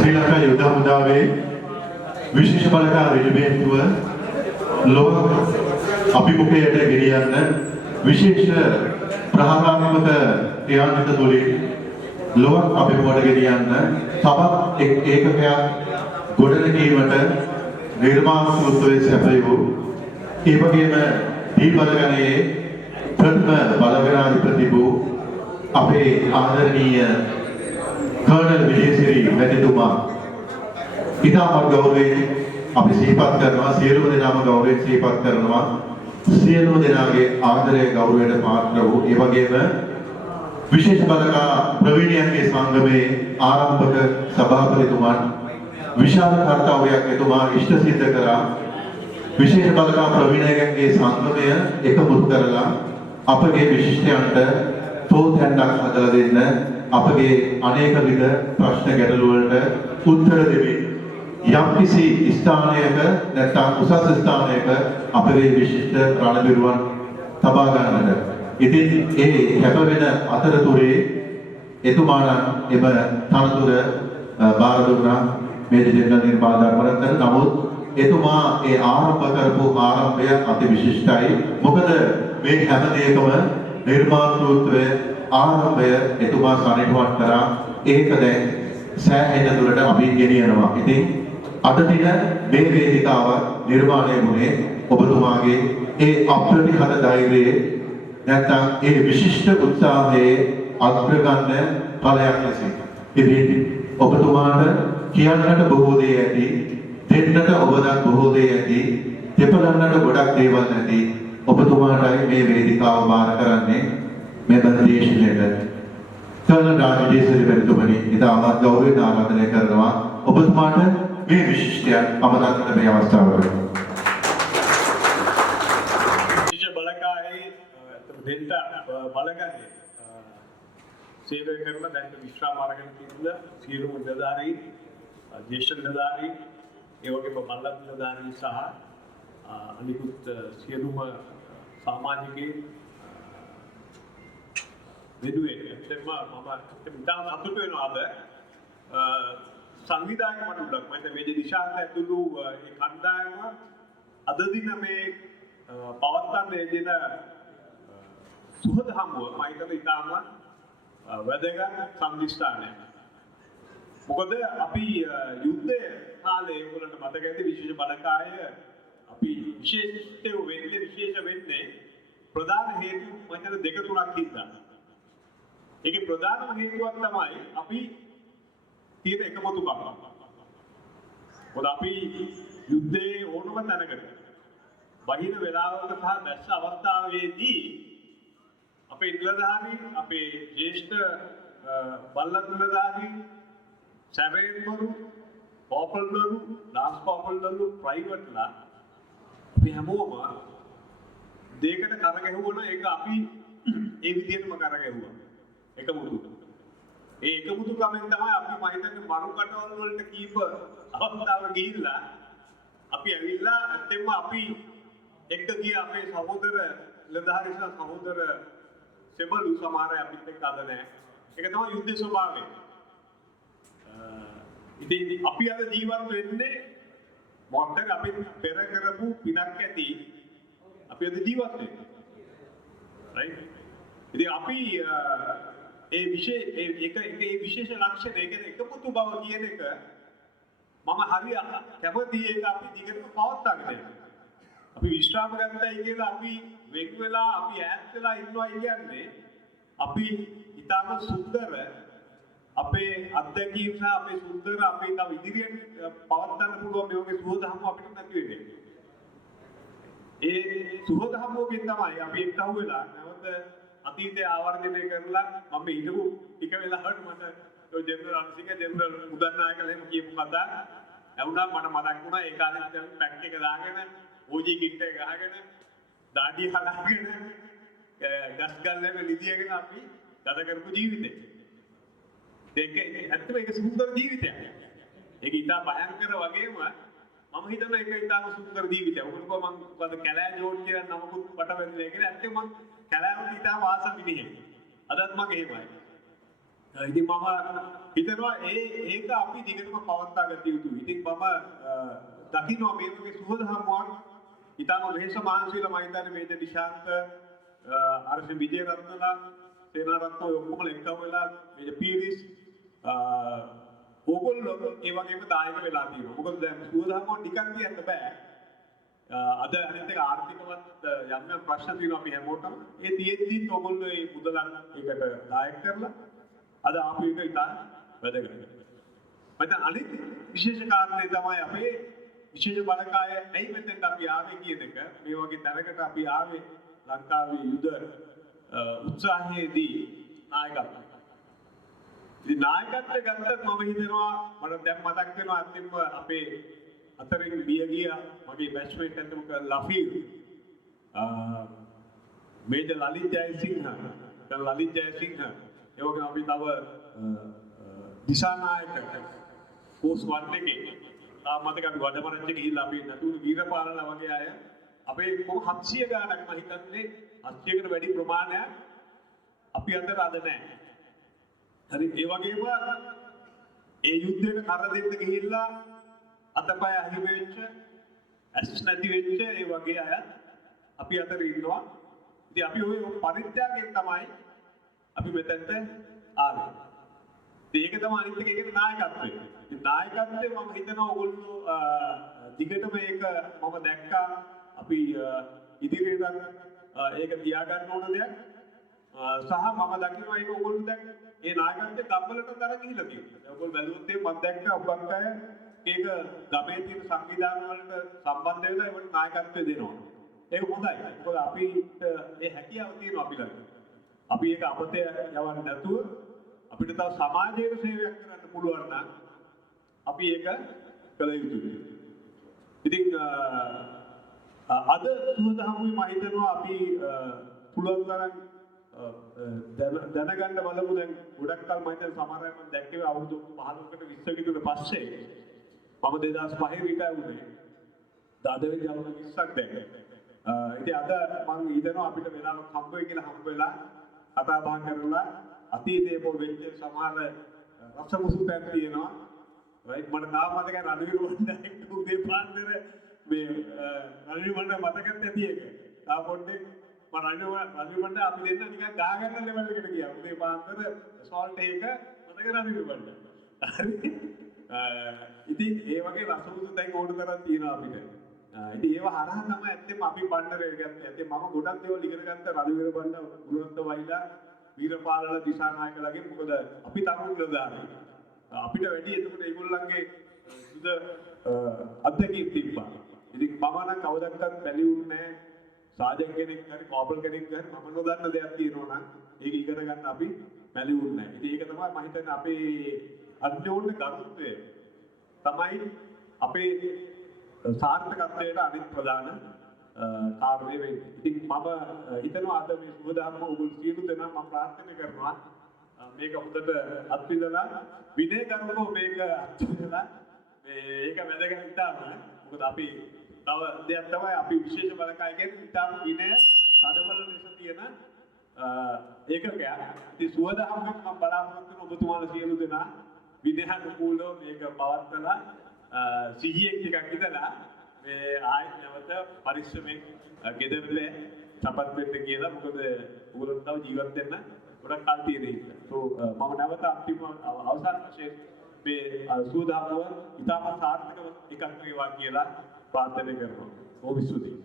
ශ්‍රී ලංකා යුද හමුදාවේ විශේෂ බලකාර රෙජිමේන්තුව ලෝක අභිමුඛයට ගෙනියන්න විශේෂ ප්‍රහාරාත්මක ක්‍රියාන්විත තුළින් ලෝක අභිමුඛයට ගෙනියන්න තවත් ඒකකයක් ගොඩනැගීමට නිර්මාණශීලීත්වයේ සැපයූ ඒ වගේම දී බලගණයේ ප්‍රථම බලගණාධිපති වූ අපේ ආදරණීය कर्नल विजयश्री मැතිතුමා ඉතාමත් ගෞරවයෙන් අපි සිහිපත් කරනවා සියලුම දෙනාම ගෞරවයෙන් සිහිපත් කරනවා සියලුම දෙනාගේ ආදරය ගෞරවයට පාත්‍ර වූ ඒ වගේම විශේෂ බලකා ප්‍රවීණයන්ගේ සංගමයේ ආරම්භක සභාපතිතුමන් විශාල කාර්යයක් එතුමා ඉෂ්ට සිද්ධ කරා විශේෂ බලකා ප්‍රවීණයන්ගේ සංගමය එකමුතු කරලා අපගේ විශිෂ්ටයන්ට තෝතැන්නක් හදලා දෙන්න අපගේ අනේක විද ප්‍රශ්න ගැටළු වලට උත්තර දෙමින් යම්කිසි ස්ථානයක නැත්නම් උසස් ස්ථානයක අපගේ විශිෂ්ට රණවිරුවන් තබා ගන්නට. ඉතින් ඒ කැප වෙන අතරතුරේ එතුමාණන් එම තනතුර බාර දුන්නා මේජර් ජෙනරල් නිර්මල් ධර්මරත්න. නමුත් එතුමා ඒ ආරම්භ කරපු ආරම්භය අති විශිෂ්ටයි. මොකද මේ හැම දෙයකම නිර්මාතෘත්වය ආරම්භය එතුමා සනිටුවත් කරා. ඒක දැන් සෑහෙන දුරට අපි ගෙනියනවා. ඉතින් අද දින මේ වේදිකාව නිර්මාණය වුණේ ඔබතුමාගේ ඒ අප්‍රතිහත ධෛර්යයේ නැත්නම් ඒ විශිෂ්ට උත්සාහයේ අග්‍රගණ්‍ය ඵලයක් ලෙසින්. ඉතින් ඔබතුමාට කියන්නට බොහෝ දේ ඇති, දෙන්නට ඔබට බොහෝ දේ ඇති, දෙපළන්නට ගොඩක් දේවල් නැති ඔබතුමාටයි මේ වේදිකාව බාර කරන්නේ. मैं बंदेश लेकर कर्नल राजदेश्वरी मැතිතුමනි ඉතාමත් ගෞරවයෙන් ආරාධනය කරනවා ඔබතුමාට මේ විශිෂ්ටයන් අමතන්න මේ අවස්ථාව කරනවා. විශේෂ බලකායේ දෙන්ට බලකන්නේ සේවය කරන දැන් විශ්‍රාම අරගෙන තියෙන සියලුම නිලධාරීන් ජ්‍යෙෂ්ඨ නිලධාරීන් ඒ වගේම මල්ලත් නිලධාරීන් සහ අනිකුත් සියලුම සමාජිකයන් වෙනුවෙන් ඇත්තටම මම ඉතාම සතුටු වෙනවා අද සංවිධායක මණ්ඩලයක් මම මේජර් නිශාන්ත ඇතුළු ඒ කණ්ඩායම අද දින මේ පවත්වන්නේ දෙන සුහද හමුව මම හිතන්නේ ඉතාම වැදගත් සම්දිස්ථානයක්. මොකද අපි යුද්ධ කාලේ ඒගොල්ලන්ට මතක ඇති විශේෂ බලකාය අපි විශේෂ වෙන්නේ ප්‍රධාන හේතු මම හිතන්නේ දෙක තුනක් හින්දා. ඒකේ ප්‍රධානම හේතුවක් තමයි අපි තියෙන එකමුතුකම. මොකද අපි යුද්ධයේ ඕනම තැනකට බහින වෙලාවක සහ දැස්ස අවස්ථාවේදී අපේ නිලධාරීන් අපේ ජ්‍යෙෂ්ඨ බල්ලත් නිලධාරීන් සැරේන්වරු පෝපල්වරු ඩාන්ස් පෝපල්වරු ප්‍රයිවට්ලා අපි හැමෝම දෙයකට කරගැහුවන එක අපි ඒ විදිහටම කරගැහුවා. එකමුතු. ඒ එකමුතු කමෙන් තමයි අපි මම හිතන්නේ මරු කටවල් වලට කීප අවස්ථාව ගිහිල්ලා අපි ඇවිල්ලා ඇත්තෙන්ම අපි එක්ක ගිය අපේ සහෝදර ලදාරිස සහෝදර සෙබළු සමහර අපිත් එක්ක අද නැහැ. ඒක තමයි යුද්ධ ස්වභාවය. ඉතින් අපි අද ජීවත් වෙන්නේ මොකක්ද අපි පෙර කරපු පිනක් ඇති අපි අද ජීවත් වෙන්නේ. right? ඉතින් අපි ඒ විශේෂ ලක්ෂණ ඒ කියන්නේ එකමුතු බව කියන එක මම හරිය කැමති ඒක අපි දිගටම පවත්වාගෙන යන්න. අපි විශ්‍රාම ගන්නයි කියලා අපි වෙන් වෙලා අපි ඈත් වෙලා ඉන්නවා කියන්නේ අපි ඊටම සුන්දර අපේ අත්දැකීම් සහ අපේ සුන්දර අපේ තව ඉදිරියට පවත්වන්න පුළුවන් මේ වගේ සුවදහම අපිට නැති වෙන්නේ. ඒ සුවදහමෝගෙන් තමයි අපි එක්කහුව වෙලා නැවත අතීතය ආවර්ජනය කරලා මම හිතපු ටික වෙලාවට මට ඔය ජෙනරල් අන්සික ජෙනරල් උදන්නායකලා එහෙම කියපු කතා ඇහුණා මට මතක් වුණා ඒ කාලේ දැන් පැක් එක දාගෙන ඕජී කිට් එක ගහගෙන දාඩිය හදාගෙන ගස් ගල්ලේ ලිදියගෙන අපි ගත කරපු ජීවිතේ. ඒක ඇත්තටම ඒක සුන්දර ජීවිතයක්. ඒක ඉතා භයංකර වගේම මම හිතනවා ඒක ඉතාම සුන්දර ජීවිතයක්. මොකද මම මොකද කැලෑ ජෝඩ් කියන නමකුත් පට වැදිලා කියලා ඇත්තටම මම කැලෑවට ඉතාම ආස මිනිහෙක්. අදත් මම එහෙමයි. ඉතින් මම හිතනවා ඒක අපි දිගටම පවත්වා ගත යුතුයි. ඉතින් මම දකින්නවා මේ වගේ සුහද හමුවක් ඊටම වෙහෙස මහන්සි වෙලා මම හිතන්නේ මේ දිශාන්ත ආර්.සී. විජේරත්නලා සේනාරත්න ඔක්කොම එක්කම වෙලා මේ පීරිස් ඕගොල්ලෝ ඒ වගේම දායක වෙලා තියෙනවා. මොකද දැන් සුහද හමුව නිකන් කියන්න බෑ. අද අනිත් එක ආර්ථිකවත් යම් යම් ප්‍රශ්න තියෙනවා අපි හැමෝටම. ඒ තියෙද්දි ඔයගොල්ලෝ මේ මුදලක් ඒකට දායක කරලා අද ආපු එක ඉතින් වැදගත්. මට අනිත් විශේෂ කාරණේ තමයි අපේ විශේෂ බලකාය ඇයි මෙතෙන්ට අපි ආවේ කියන එක. මේ වගේ තැනකට අපි ආවේ ලංකාවේ යුද උත්සාහයේදී නායකත්වය. ඉතින් නායකත්වය ගත්තත් මම හිතනවා මට දැන් මතක් වෙනවා අන්තිම අපේ අතරින් බිය ගිය මගේ බැච්මේට් අන්තිම ලෆීර් මේජර් ලලිත් ජයසිංහ ඒ වගේම අපි තව දිසානායක පෝස්ට් 1 එකේ මතක අපි වඩමරච්ච ගිහිල්ලා අපි නතුරු වීරපාලලා වගේ අය අපේ කොහොම 700 ගාණක් මම හිතන්නේ 700කට වැඩි ප්‍රමාණයක් අපි අතර අද නැහැ. හරි ඒ වගේම ඒ යුද්ධයට කර දෙන්න ගිහිල්ලා අතපය අහිමි වෙච්ච ඇස් නැති වෙච්ච ඒ වගේ අය අපි අතර ඉන්නවා. ඉතින් අපි ওই පරිත්‍යාගයෙන් තමයි අපි මෙතෙන්ට ආවේ. ඒක තමයි අනිත් එක ඒකේ නායකත්වය. ඉතින් නායකත්වය මම හිතනවා ඔයගොල්ලෝ දිගටම ඒක මම දැක්කා අපි ඉදිරියට ඒක තියාගන්න ඕන දෙයක්. සහ මම දකිනවා ඒක ඔයගොල්ලෝ දැන් ඒ නායකත්වයේ ගම්වලට තරම් ගිහිලා තියෙනවා. ඔයගොල්ලෝ බැලුවොත් මම දැක්කා ඔබක් අය ඒක ගමේ තියෙන සංවිධාන වලට සම්බන්ධ වෙලා ඒවට නායකත්වය දෙනවා. ඒක හොඳයි. මොකද අපිට මේ හැකියාව තියෙනවා අපි ළඟ. අපි ඒක අපතේ යවන්න නැතුව අපිට තව සමාජයේ සේවයක් කරන්න පුළුවන් නම් අපි ඒක කළ යුතුයි. ඉතින් අද සුහද හමුවේ මම හිතනවා අපි පුළුවන් තරම් දැනගන්න බලමු. දැන් ගොඩක් කල් මම හිතන සමහර අය මම දැක්කේ අවුරුදු 15කට 20කට විතර පස්සේ මම 2005 රිටයර් වුණේ. දාදවෙනි අවුරුදු 20ක් දැන්. ඉතින් අද මම හිතනවා අපිට වෙලාවක් හම්බ වෙයි කියලා හම්බ වෙලා කතා බහ කරලා අතීතයේ පොල් වෙච්ච සමහර රසමුසු තැන් තියෙනවා. රයිට් මට තාම මතකයි රණවීර වණ්ඩා උදේ පාන්දර මේ රණවීර වණ්ඩා මතකත් ඇති එක. තා පොඩ්ඩක් මම රණවීර වණ්ඩා අපි දෙන්න නිකන් ගහගන්න ලෙවල් එකට ගියා. උදේ පාන්දර සෝල්ට් එක මතක රණවීර වණ්ඩා. හරි. ඉතින් ඒ වගේ රසමුසු තැන් ඕන තරම් තියෙනවා අපිට. ඉතින් ඒව හරහා තමයි ඇත්තටම අපි බණ්ඩරය ගත්තේ. ඇත්තටම මම ගොඩක් දේවල් ඉගෙන ගත්ත රණවීර වණ්ඩා ගුරුවරත් වයිලා වීරපාලන දිසානායකලාගෙන්. මොකද අපි තරුණ නිලධාරීන්. අපිට වැඩි එතකොට ඒගොල්ලන්ගේ සුද අත්දැකීම් තිබ්බා. ඉතින් මම නම් කවදාවත් බැලිවුන්නේ නැහැ. සාජන් කෙනෙක් හරි කෝපල් කෙනෙක් හරි මම නොදන්න දෙයක් තියෙනවා නම් ඒක ඉගෙන ගන්න අපි බැලිවුන්නේ නැහැ. ඉතින් ඒක තමයි මම හිතන්නේ අපේ අන්‍යෝන්‍ය ගරුත්වය තමයි අපේ සාර්ථකත්වයට අනිත් ප්‍රධාන කාර්යය වෙන්නේ. ඉතින් මම හිතනවා අද මේ සුබදහම ඔයගොල්ලෝ සියලු දෙනා මම ප්‍රාර්ථනා කරනවා මේක හොඳට අත්විඳලා විනයගරුකව මේක අත්විඳලා මේක වැදගත් ඉතාම. මොකද අපි තව දෙයක් තමයි අපි විශේෂ බලකායකයන් ඉතාම විනය තදබල ලෙස තියෙන ඒකකයක්. ඉතින් සුවදහමක් මම බලාපොරොත්තු වෙන ඔබතුමාලා සියලු දෙනා විනයානුකූලව මේක පවත්වලා සිහියෙන් ටිකක් ඉඳලා මේ ආයෙත් නැවත පරිස්සමෙන් ගෙදරට සපත් වෙන්න කියලා. මොකද උගලන්ට තව ජීවත් වෙන්න ගොඩක් කල් තියෙන නිසා. මම නැවත අන්තිම අවසාන වශයෙන් මේ සුවදහමුව ඉතාම සාර්ථක එකක් වේවා කියලා ප්‍රාර්ථනා කරනවා. බොහොම ස්තුතියි.